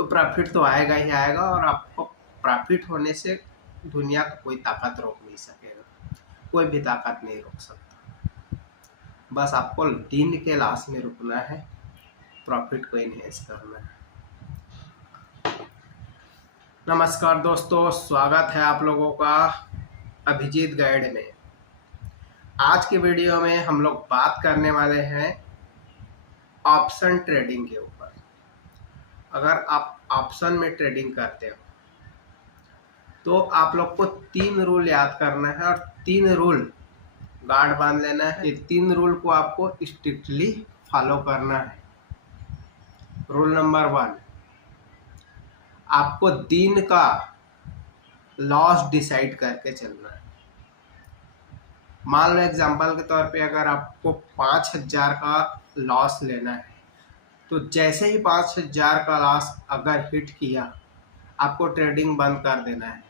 तो प्रॉफिट तो आएगा ही आएगा, और आपको प्रॉफिट होने से दुनिया का कोई ताकत रोक नहीं सकेगा, कोई भी ताकत नहीं रोक सकता। बस आपको दिन के लास्ट में रुकना है, प्रॉफिट को इनहेंस करना है। नमस्कार दोस्तों, स्वागत है आप लोगों का अभिजीत गाइड में। आज के वीडियो में हम लोग बात करने वाले हैं ऑप्शन ट्रेडिंग के ऊपर। अगर आप ऑप्शन में ट्रेडिंग करते हो तो आप लोग को 3 रूल याद करना है, और 3 रूल गांठ बांध लेना है। ये 3 रूल को आपको स्ट्रिक्टली फॉलो करना है। रूल नंबर 1, आपको दिन का लॉस डिसाइड करके चलना है। मान लो एग्जांपल के तौर पे अगर आपको 5000 का लॉस लेना है, तो जैसे ही 5000 का लॉस अगर हिट किया, आपको ट्रेडिंग बंद कर देना है।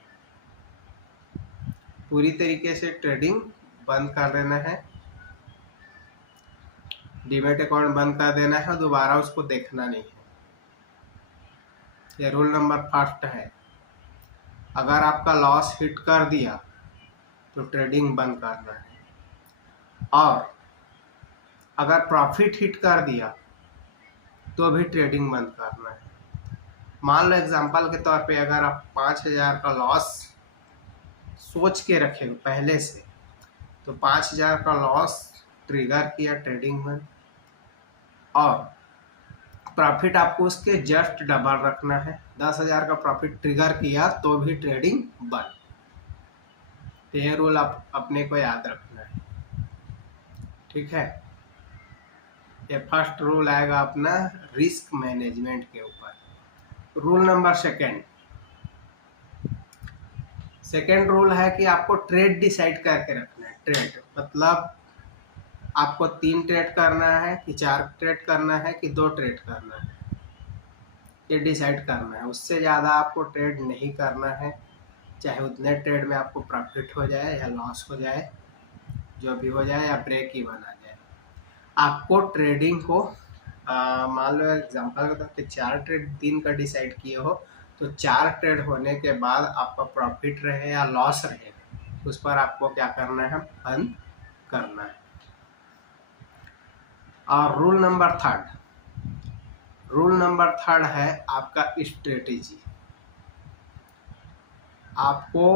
पूरी तरीके से ट्रेडिंग बंद कर देना है, डीमैट अकाउंट बंद कर देना है, दोबारा उसको देखना नहीं है। ये रूल नंबर 1 है। अगर आपका लॉस हिट कर दिया तो ट्रेडिंग बंद करना है, और अगर प्रॉफिट हिट कर दिया तो भी ट्रेडिंग बंद करना है। मान लो एग्जांपल के तौर पे अगर आप 5000 का लॉस सोच के रखे पहले से, तो 5000 का लॉस ट्रिगर किया, ट्रेडिंग बंद, और प्रॉफिट आपको उसके जस्ट डबल रखना है। 10,000 का प्रॉफिट ट्रिगर किया तो भी ट्रेडिंग बंद। तो ये रूल आप अपने को याद रखना है, ठीक है। ये फर्स्ट रूल आएगा अपना रिस्क मैनेजमेंट के ऊपर। रूल नंबर 2, सेकेंड रूल है कि आपको ट्रेड डिसाइड करके रखना है। ट्रेड मतलब आपको 3 ट्रेड करना है कि 4 ट्रेड करना है कि 2 ट्रेड करना है, ये डिसाइड करना है। उससे ज़्यादा आपको ट्रेड नहीं करना है, चाहे उतने ट्रेड में आपको प्रॉफिट हो जाए या लॉस हो जाए, जो भी हो जाए, या ब्रेक इवन आ जाए। आपको ट्रेडिंग को मान लो एग्जांपल के तौर पे 4 ट्रेड दिन का डिसाइड किए हो, तो 4 ट्रेड होने के बाद आपका प्रॉफिट रहे या लॉस रहे, उस पर आपको क्या करना है, बंद करना है। और रूल नंबर 3 है आपका स्ट्रेटेजी। आपको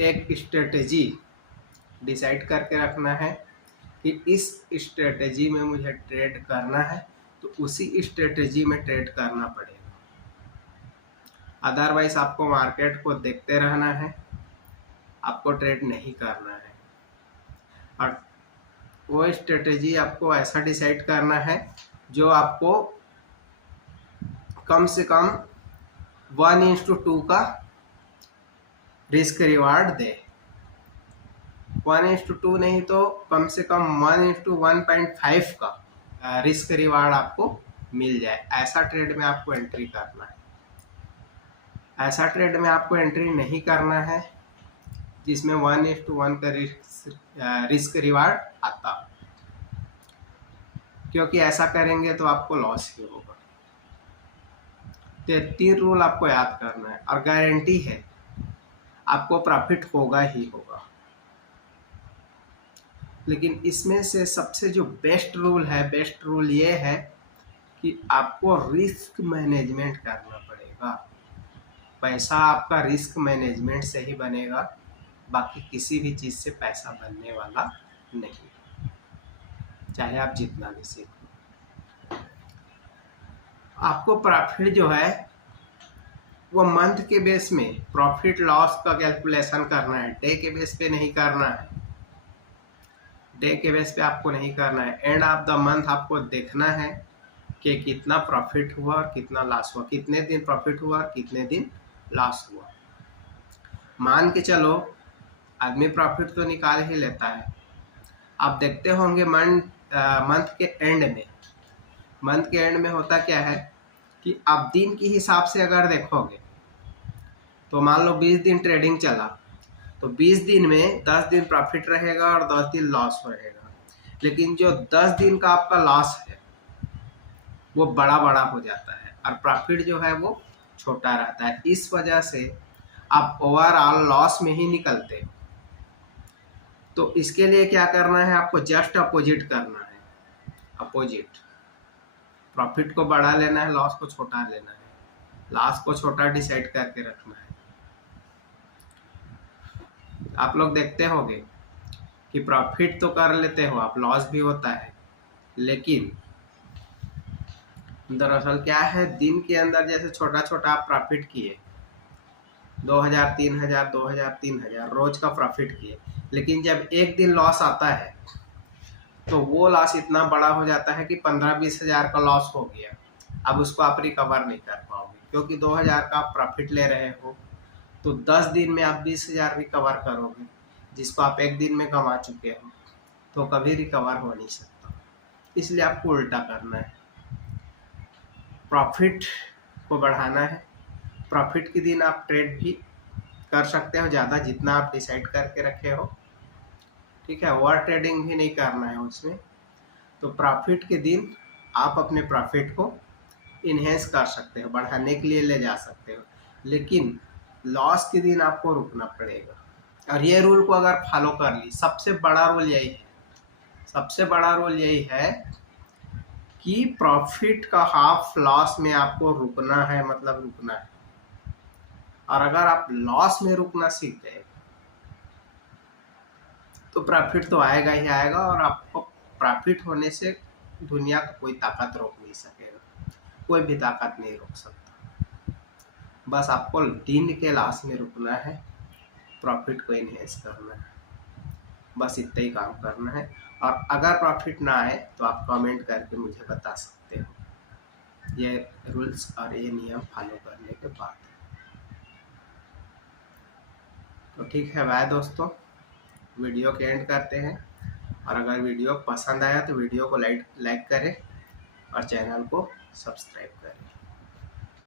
एक स्ट्रेटेजी डिसाइड करके रखना है कि इस स्ट्रेटेजी में मुझे ट्रेड करना है, तो उसी स्ट्रेटेजी में ट्रेड करना पड़ेगा। अदरवाइज आपको मार्केट को देखते रहना है, आपको ट्रेड नहीं करना है। और वो स्ट्रेटेजी आपको ऐसा डिसाइड करना है जो आपको कम से कम 1:2 का रिस्क रिवार्ड दे। 1:2 नहीं तो कम से कम 1:1.5 का रिस्क रिवार्ड आपको मिल जाए। ऐसा ट्रेड में आपको एंट्री करना है। ऐसा ट्रेड में आपको एंट्री नहीं करना है जिसमें 1:1 का रिस्क रिवार्ड आता, क्योंकि ऐसा करेंगे तो आपको लॉस ही होगा। तो 3 रूल आपको याद करना है, और गारंटी है आपको प्रॉफिट होगा ही होगा। लेकिन इसमें से सबसे जो बेस्ट रूल ये है कि आपको रिस्क मैनेजमेंट करना पड़ेगा। पैसा आपका रिस्क मैनेजमेंट से ही बनेगा, बाकी किसी भी चीज़ से पैसा बनने वाला नहीं, चाहे आप जितना भी सीखो। आपको प्रॉफिट जो है वो मंथ के बेस में प्रॉफिट लॉस का कैलकुलेशन करना है, डे के बेस पे नहीं करना है। डे के बेस पे आपको नहीं करना है। एंड ऑफ द मंथ आपको देखना है कि कितना प्रॉफिट हुआ और कितना लॉस हुआ, कितने दिन प्रॉफिट हुआ और कितने दिन लॉस हुआ। मान के चलो आदमी प्रॉफिट तो निकाल ही लेता है। आप देखते होंगे मंथ के एंड में होता क्या है कि आप दिन के हिसाब से अगर देखोगे, तो मान लो 20 दिन ट्रेडिंग चला, तो 20 दिन में 10 दिन प्रॉफिट रहेगा और 10 दिन लॉस रहेगा। लेकिन जो 10 दिन का आपका लॉस है वो बड़ा हो जाता है, और प्रॉफिट जो है वो छोटा रहता है, इस वजह से आप ओवरऑल लॉस में ही निकलते हो। तो इसके लिए क्या करना है, आपको जस्ट अपोजिट करना है, अपोजिट। प्रॉफिट को बढ़ा लेना है, लॉस को छोटा लेना है, लॉस को छोटा डिसाइड करके रखना है। आप लोग देखते होंगे कि प्रॉफिट तो कर लेते हो आप, लॉस भी होता है, लेकिन दरअसल क्या है, दिन के अंदर जैसे छोटा छोटा आप प्रॉफिट किए, 2000 3000 2000 3000 रोज का प्रॉफिट किए, लेकिन जब एक दिन लॉस आता है तो वो लॉस इतना बड़ा हो जाता है कि 15-20 हजार का लॉस हो गया। अब उसको आप रिकवर नहीं कर पाओगे, क्योंकि 2000 का आप प्रॉफिट ले रहे हो, तो 10 दिन में आप 20,000 रिकवर करोगे, जिसको आप एक दिन में कमा चुके हो, तो कभी रिकवर हो नहीं सकता। इसलिए आपको उल्टा करना है, प्रॉफिट को बढ़ाना है। प्रॉफिट के दिन आप ट्रेड भी कर सकते हो ज़्यादा, जितना आप डिसाइड करके रखे हो, ठीक है। ओवर ट्रेडिंग भी नहीं करना है उसमें। तो प्रॉफिट के दिन आप अपने प्रॉफिट को इन्हेंस कर सकते हो, बढ़ाने के लिए ले जा सकते हो, लेकिन लॉस के दिन आपको रुकना पड़ेगा। और ये रूल को अगर फॉलो कर ली, सबसे बड़ा रूल यही है, सबसे बड़ा रूल यही है कि प्रॉफिट का हाफ लॉस में आपको रुकना है, मतलब रुकना है। और अगर आप लॉस में रुकना सीख गए तो प्रॉफिट तो आएगा ही आएगा, और आपको प्रॉफिट होने से दुनिया का कोई ताकत रोक नहीं सकेगा, कोई भी ताकत नहीं रोक सकता। बस आपको दिन के लॉस में रुकना है, प्रॉफिट को इन्हेंस करना है, बस इतना ही काम करना है। और अगर प्रॉफिट ना आए तो आप कमेंट करके मुझे बता सकते हो, ये रूल्स और ये नियम फॉलो करने के बाद। तो ठीक है, बाय दोस्तों, वीडियो के एंड करते हैं। और अगर वीडियो पसंद आया तो वीडियो को लाइक करें और चैनल को सब्सक्राइब करें।